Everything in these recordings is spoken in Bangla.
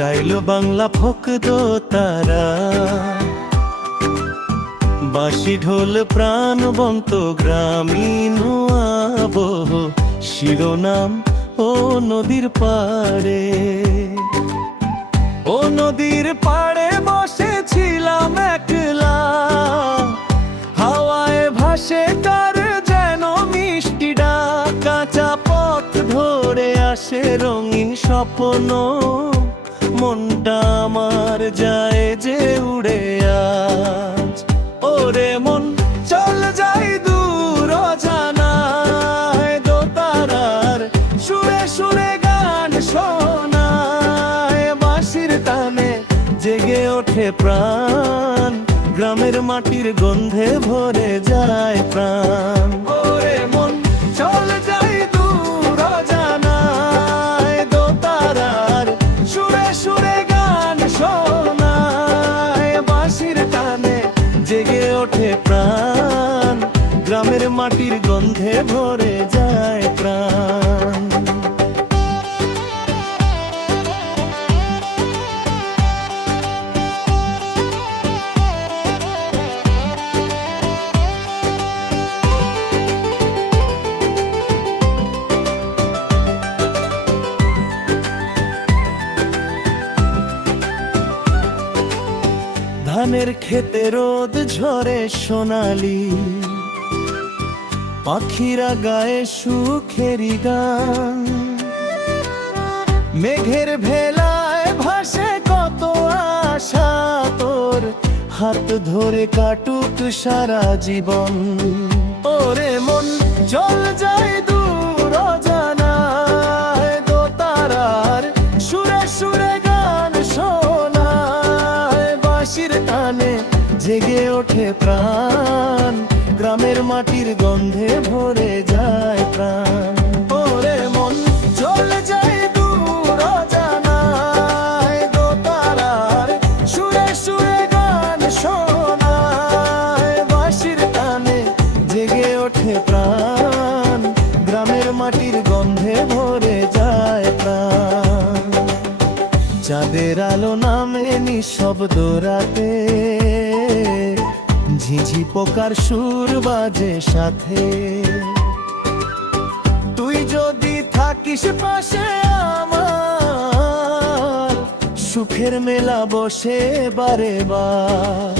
গাইলো বাংলা ফোক দোতারা, বাঁশি ঢোল প্রাণবন্ত গ্রামীণ আবহ, শিরোনাম ও নদীর পাড়ে। ও নদীর পাড়ে বসেছিলাম একলা, হাওয়ায় ভাসে তার যেন মিষ্টি ডাক, কাঁচা পথ ধরে আসে রঙিন স্বপ্ন, মনটা আমার যায় যে উড়ে আজ। ওরে মন চল যাই দূর অজানায়, দোতারার সুরে সুরে গান শোনায়, বাঁশির টানে জেগে ওঠে প্রাণ, গ্রামের মাটির গন্ধে ভরে যায় প্রাণ। ওরে মন চল যাই দূর অজানায়, দোতারার সুরে সুরে গান শোনায়, বাঁশির টানে জেগে ওঠে প্রাণ, গ্রামের মাটির গন্ধে ভরে যায় প্রাণ। ধানের খেতে রোদ ঝরে সোনালি, পাখিরা গায়ে সুখেরি গান, মেঘের ভেলায় ভাসে কত আশা তোর, হাত ধরে কাটুক সারা জীবন। ওরে মন চল যাই দূর অজানায়, দোতারার সুরে সুরে গান শোনায়, বাঁশির টানে জেগে ওঠে প্রাণ, গ্রামের মাটির গন্ধে ভরে যায় প্রাণ। ওরে মন চল যাই দূর অজানায়, দোতারার সুরে সুরে গান শোনায়, বাঁশির টানে জেগে ওঠে প্রাণ, গ্রামের মাটির গন্ধে ভরে যায় প্রাণ। চাঁদের আলো নামে নিঃশব্দ রাতে, ঝিঝি পোকার সুর বাজে সাথে, তুই যদি থাকিস পাশে আমার, সুখের মেলা বসে বারে বার।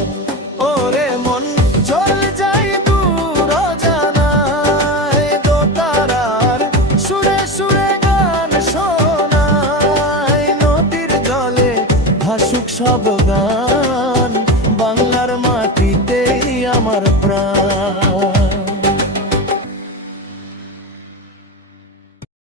ওরে মন চল যাই দূর অজানায়, দোতারার সুরে সুরে গান শোনায়, নদীর জলে ভাসুক সব গান,